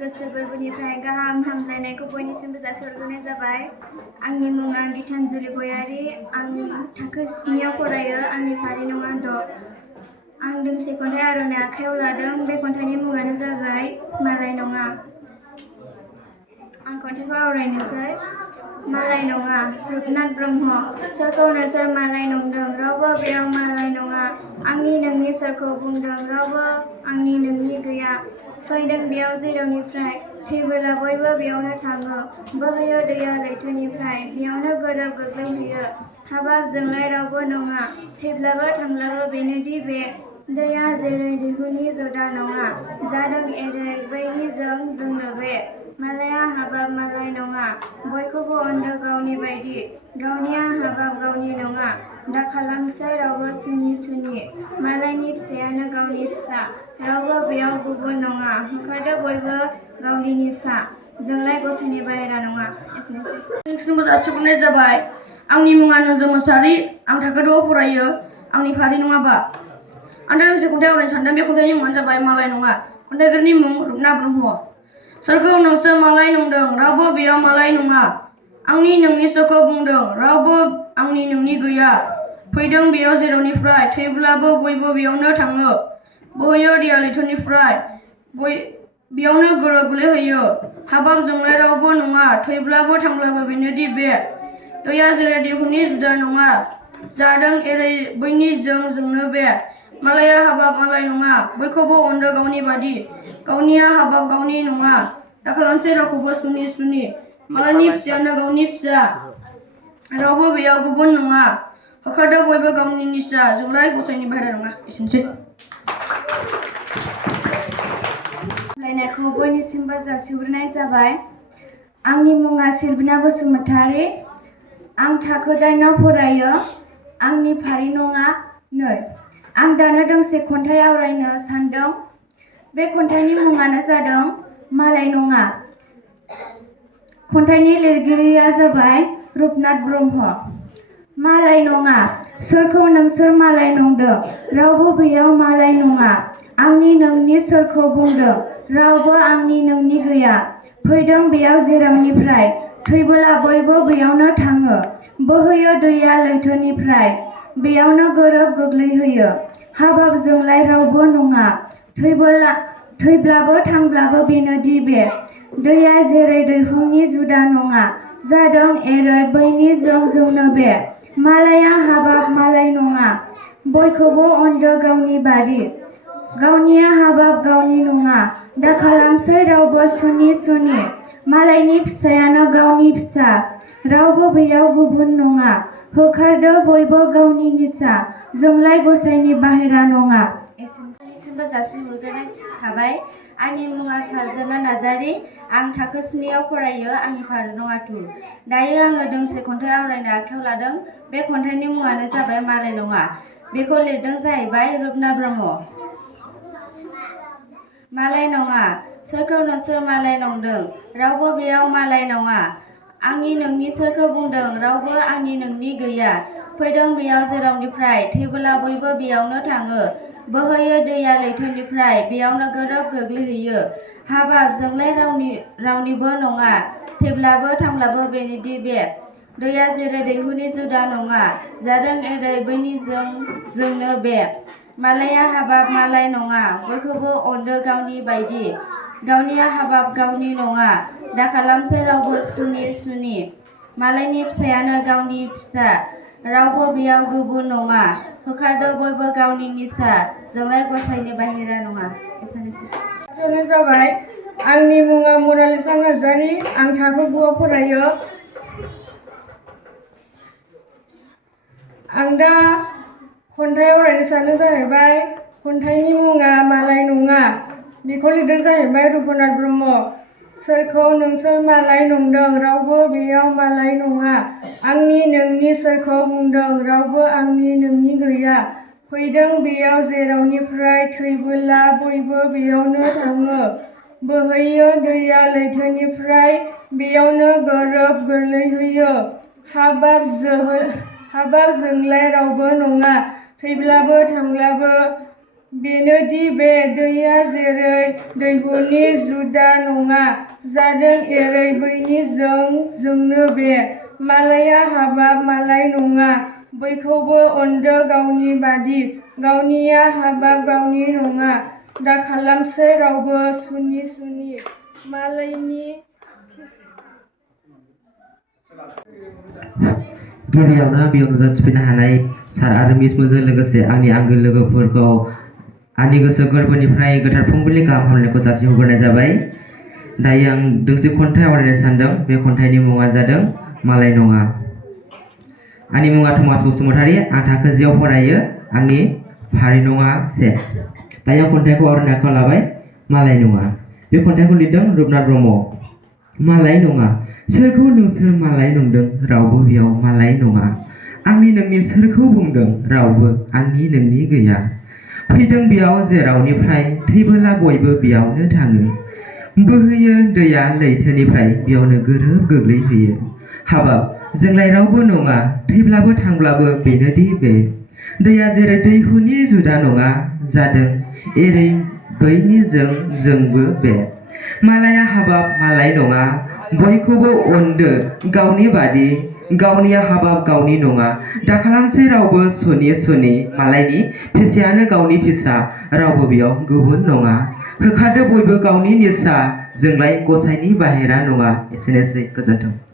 गोसो गोरबोनिफ्राय गाहाम हामलायनायखौ बयनिसिमबो जासिहरग्रोनाय जाबाय। आंनि मुङा गितानजलि गयारी। आं थाखो 7आव फरायो। आंनि फारि नङा 6। आं दोंसे खन्थाइ आवरायनो आखायाव लादों। बे खन्थाइनि मुङानो जाबाय मालाय नङा। आं खन्थाइखौ आवरायनोसै। मालाय नङा। रुपनाथ ब्रह्म। सोरखौ नोंसोर मालाय नंदों? रावबो बेयाव मालाय नङा। आंनि नोंनि सोरखौ बुंदों? रावबो आंनि नोंनि गैया। फैदों बेयाव जेरावनिफ्राय, थैबोला बयबो बेयावनो थाङो। बोहैयो दैया लैथोनिफ्राय, बेयावनो गोरोब गोग्लैहैयो। हाबाब जोंलाय रावबो नङा, थैब्लाबो थांब्लाबो बेनोदि बे दैया जेरै दैहुनि जुदा नङा, जादों एरै बैनि जोंनो बे। मालाया हाबाब मालाय नङा, बयखौबो अनदो गावनि बायदि। गावनिया हाबाब गावनि नङा, दा खालामसै रावबो सुनि सुनि। मालायनि फिसायानो गावनि फिसा, रावबो बेयाव गुबुन नङा। होखारदो बयबो गावनि निसा, जोंलाय गसाइनि बाहेरा नङा। एसेनोसै। नोंसिनिखौ जासिहरनाय जाबाय। आंनि मुङा नोजो मोसाहारि। आं थाखो 2आव फरायो। आंनि फारि नङा 5। आं दा दोंसे खन्थाइ आवरायनो सानदों। बे खन्थाइनि मुङानो जाबाय मालाय नङा। खन्थाइगिरिनि मुं रुपनाथ ब्रह्म। सोरखौ नोंसोर मालाय नंदों? रावबो बेयाव मालाय नङा। आंनि नोंनि सोरखौ बुंदों? रावबो आंनि नोंनि गैया। फैदों बेयाव जेरावनिफ्राय, थैब्लाबो बयबो बेयावनो थाङो। बोहैयो दैया लैथोनिफ्राय, बेयावनो गोरोब गोग्लैहैयो। हाबाब जोंलाय रावबो नङा, थैब्लाबो थांब्लाबो बेनोदि बे दैया जेरै दैहुनि जुदा नङा, जादों एरै बैनि जोंनो बे। मालाया हाबाब मालाय नङा, बयखौबो अनदो गावनि बादि। गावनिया हाबाब गावनि नङा, दा खालामसै रावखौबो सुनि सुनि। मालायनि फिसायानो गावनि फिसा, रावबो बेयाव गुबुन नङा। होखारदो बयबो गावनि निसा, जोंलाय गसाइनि बाहेरा नङा। एसेनोसै। हामलायनायखौ बयनिसिमबो जासिहरनाय जाबाय। आंनि मुङा सिलबिना बसुमतारी। आं थाखो 8आव फरायो। आंनि फारि नङा 2। आं दानो दोंसे खन्थाइ आवरायनो सानदों। बे खन्थाइनि मुङानो जादों मालाय नङा। खन्थाइनि लिरगिरिया जाबाय रुपनाथ ब्रह्म। मालाय नङा। सोरखौ नोंसोर मालाय नंदों? रावबो बेयाव मालाय नङा। आंनि नोंनि सोरखौ बुंदों? रावबो आंनि नोंनि गैया। फैदों बेयाव जेरावनिफ्राय, थैबोला बयबो बेयावनो थाङो। बोहैयो दैया लैथोनिफ्राय, बेयावनो गोरोब गोग्लैहैयो। हाबाब जोंलाय रावबो नङा, थैब्लाबो थांब्लाबो बेनोदि बे दैया जेरै दैहुनि जुदा नङा, जादों एरै बैनि जोंनो बे। मालाया हाबाब मालाय नङा, बयखौबो अनदो गावनि बादि। गावनिया हाबाब गावनि नङा, दा खालामसै रावबो सुनि सुनि। मालायनि फिसायानो गावनि फिसा, रावबो बेयाव गुबुन नङा। होखारदो बयबो गावनि निसा, जोंलाय गसाइनि बाहेरा नङा। एसेनोसै जासिहरग्रोनाय थाबाय। आंनि मुङा सार्जना नार्जारी। आं थाखो 7आव फरायो। आंनि फारि नङा 2। दायो आङो दोंसे खन्थाइ आवरायनो आखायाव लादों। बे खन्थाइनि मुङानो जाबाय मालाय नङा। बेखौ लिरदों जाहैबाय रुपनाथ ब्रह्म। मालाय नङा। सोरखौ नोंसोर मालाय नंदों? रावबो बेयाव मालाय नङा। आंनि नोंनि सोरखौ बुंदों? रावबो आंनि नोंनि गैया। फैदों बेयाव जेरावनिफ्राय, थैबोला बयबो बेयावनो थाङो। बोहैयो दैया लैथोनिफ्राय, बेयावनो गोरोब गोग्लैहैयो। हाबाब जोंलाय रावनिबो नङा, थैब्लाबो थांब्लाबो बेनोदि बे दैया जेरै दैहुनि जुदा नङा, जादों एरै बैनि जोंनो बे। मालाया हाबाब मालाय नङा, बयखौबो अनदो गावनि बायदि। गावनिया हाबाब गावनि नङा, दा खालामसै रावबो सुनि सुनि। मालायनि फिसायानो गावनि फिसा, रावबो बेयाव गुबुन नङा। होखारदो बयबो गावनि निसा, जोंलाय गसाइनि बाहेरा नङा। एसेनोसै। जाबाय। आंनि मुङा मनालिसा नार्जारी। आं थाखो 9आव फरायो। आं दा खन्थाइ आवरायनो सानदों जाहैबाय। खन्थाइनि मुङा मालाय नङा। बेखौ लिरदों जाहैबाय रुपनाथ ब्रह्म। सोरखौ नोंसोर मालाय नंदों? रावबो बेयाव मालाय नङा। आंनि नोंनि सोरखौ बुंदों? रावबो आंनि नोंनि गैया। फैदों बेयाव जेरावनिफ्राय, थैबोला बयबो बेयावनो थाङो। बोहैयो दैया लैथोनिफ्राय, बेयावनो गोरोब गोग्लैहैयो। हाबाब जोंलाय रावबो नङा, थैब्लाबो थांब्लाबो बेनोदि बे दैया जेरै दैहुनि जुदा नङा जादों एरै बैनि जोंनो बे मालाया हाबाब मालाय नङा बयखौबो अनदो गावनि बादि गावनिया हाबाब गावनि नङा दा खालामसै रावबो सुनि मालायनि गिबियावनो बेयाव नुजाथिफैनो हानाय सार आरो मिसमोनजों लोगोसे आंनि आंगो लोगोफोरखौ आंनि गोसो गोरबोनिफ्राय गोथार फुंबिलि गाहाम हामलायनायखौ जासिहरग्रोनाय जाबाय। दायो आं दोंसे खन्थाइ आवरायनो सानदों। बे खन्थाइनि मुङा जादों मालाय नङा। आंनि मुङा थमास बसुमतारी। आं थाखो जियाव फरायो। आंनि फारि नङा 1। दायो आं खन्थाइखौ आवरायनो आखायाव लाबाय। मालाय नङा। बे खन्थाइखौ लिरदों रुपनाथ ब्रह्म। मालाय नङा। सोरखौ नोंसोर मालाय नंदों रावबो बेयाव मालाय नङा। आंनि नोंनि सोरखौ बुंदों रावबो आंनि नोंनि गैया। फैदों बेयाव जेरावनिफ्राय थैबोला बयबो बेयावनो थाङो। बोहैयो दैया लैथोनिफ्राय बेयावनो गोग्लैहैयो। हाबाब जोंलाय रावबो नङा थैब्लाबो थांब्लाबो बेनोदि बे दैया जेरै दैहुनि जुदा नङा जादों एरै बैनि जोंबो बे मालाया हाबाब मालाय नङा बयखौबो अनदो गावनि बादि गावनिया हाबाब गावनि नङा दा खालामसै रावबो सुनि मालायनि फिसायानो गावनि फिसा रावबो बेयाव गुबुन नङा होखादो बयबो गावनि निसा जोंलाय गसाइनि बाहेरा नङा। एसेनोसै गोजोन्थों।